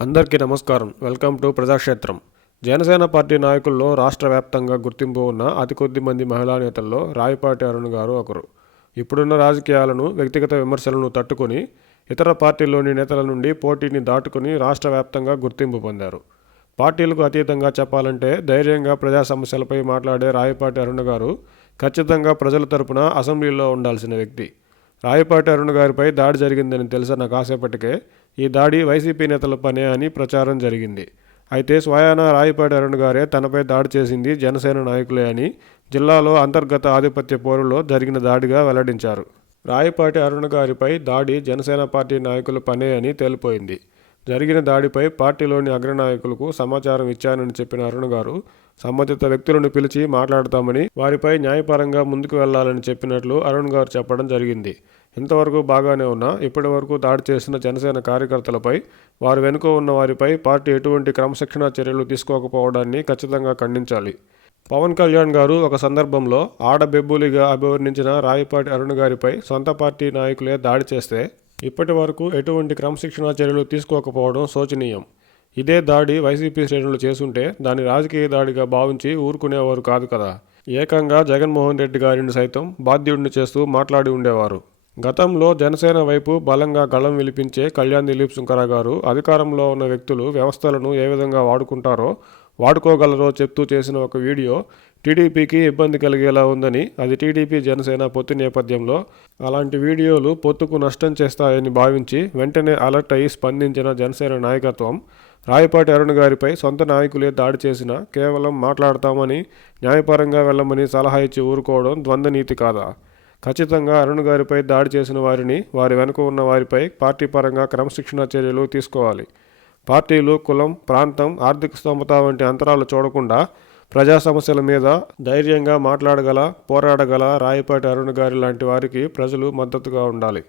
అందరికీ నమస్కారం. Welcome to Prajakshetram. Janasena party నాయకుల్లో రాష్ట్ర వ్యాప్తంగా గుర్తింపు ఉన్న అతి కొద్ది మంది మహిళా నేతల్లో రాయపాటి అరుణ్ గారు ఒకరు. ఇప్పుడున్న రాజకీయాలను, వ్యక్తిగత విమర్శలను తట్టుకొని ఇతర పార్టీల్లోని నేతల నుండి పోటీని దాటుకుని రాష్ట్ర వ్యాప్తంగా గుర్తింపు పొందారు. పార్టీలకు అతీతంగా చెప్పాలంటే ధైర్యంగా ప్రజా సమస్యలపై మాట్లాడే రాయపాటి అరుణ్ గారు ఖచ్చితంగా ప్రజల తరపున అసెంబ్లీలో ఉండాల్సిన వ్యక్తి. రాయపాటి అరుణ్ గారిపై దాడి జరిగిందని తెలిసిన కాసేపటికే ఈ దాడి వైసీపీ నేతల పనే అని ప్రచారం జరిగింది. అయితే స్వయానా రాయపాటి అరుణ్ గారే తనపై దాడి చేసింది జనసేన నాయకులే అని జిల్లాలో అంతర్గత ఆధిపత్య పోరులో జరిగిన దాడిగా వెల్లడించారు. రాయపాటి అరుణ్ గారిపై దాడి జనసేన పార్టీ నాయకుల పనే అని తేలిపోయింది. జరిగిన దాడిపై పార్టీలోని అగ్రనాయకులకు సమాచారం ఇచ్చానని చెప్పిన అరుణ్ గారు సంబంధిత వ్యక్తులను పిలిచి మాట్లాడతామని, వారిపై న్యాయపరంగా ముందుకు వెళ్లాలని చెప్పినట్లు అరుణ్ గారు చెప్పడం జరిగింది. ఇంతవరకు బాగానే ఉన్నా ఇప్పటి వరకు దాడి చేసిన జనసేన కార్యకర్తలపై, వారి వెనుక ఉన్న వారిపై పార్టీ ఎటువంటి క్రమశిక్షణా చర్యలు తీసుకోకపోవడాన్ని ఖచ్చితంగా ఖండించాలి. పవన్ కళ్యాణ్ గారు ఒక సందర్భంలో ఆడబెబ్బులిగా అభివర్ణించిన రాయపాటి అరుణ్ గారిపై సొంత పార్టీ నాయకులే దాడి చేస్తే ఇప్పటి వరకు ఎటువంటి క్రమశిక్షణా చర్యలు తీసుకోకపోవడం శోచనీయం. ఇదే దాడి వైసీపీ శ్రేణులు చేసుంటే దాన్ని రాజకీయ దాడిగా భావించి ఊరుకునేవారు కాదు కదా. ఏకంగా జగన్మోహన్ రెడ్డి గారిని సైతం బాధ్యుడిని చేస్తూ మాట్లాడి ఉండేవారు. గతంలో జనసేన వైపు బలంగా గళం విలిపించే కళ్యాణ్ దిలీప్ సుంకర గారు అధికారంలో ఉన్న వ్యక్తులు వ్యవస్థలను ఏ విధంగా వాడుకోగలరో చెప్తూ చేసిన ఒక వీడియో టీడీపీకి ఇబ్బంది కలిగేలా ఉందని, అది టీడీపీ జనసేన పొత్తు నేపథ్యంలో అలాంటి వీడియోలు పొత్తుకు నష్టం చేస్తాయని భావించి వెంటనే అలర్ట్ అయ్యి స్పందించిన జనసేన నాయకత్వం రాయపాటి అరుణ్ గారిపై సొంత నాయకులే దాడి చేసినా కేవలం మాట్లాడతామని, న్యాయపరంగా వెళ్ళమని సలహా ఇచ్చి ఊరుకోవడం ద్వంద్వ నీతి కాదా? ఖచ్చితంగా అరుణ్ గారిపై దాడి చేసిన వారిని, వారి వెనుక ఉన్న వారిపై పార్టీ పరంగా క్రమశిక్షణా చర్యలు తీసుకోవాలి. పార్టీలు, కులం, ప్రాంతం, ఆర్థిక స్తోమత వంటి అంతరాలు చూడకుండా ప్రజా సమస్యల మీద ధైర్యంగా మాట్లాడగల, పోరాడగల రాయపాటి అరుణ్ గారి లాంటి వారికి ప్రజలు మద్దతుగా ఉండాలి.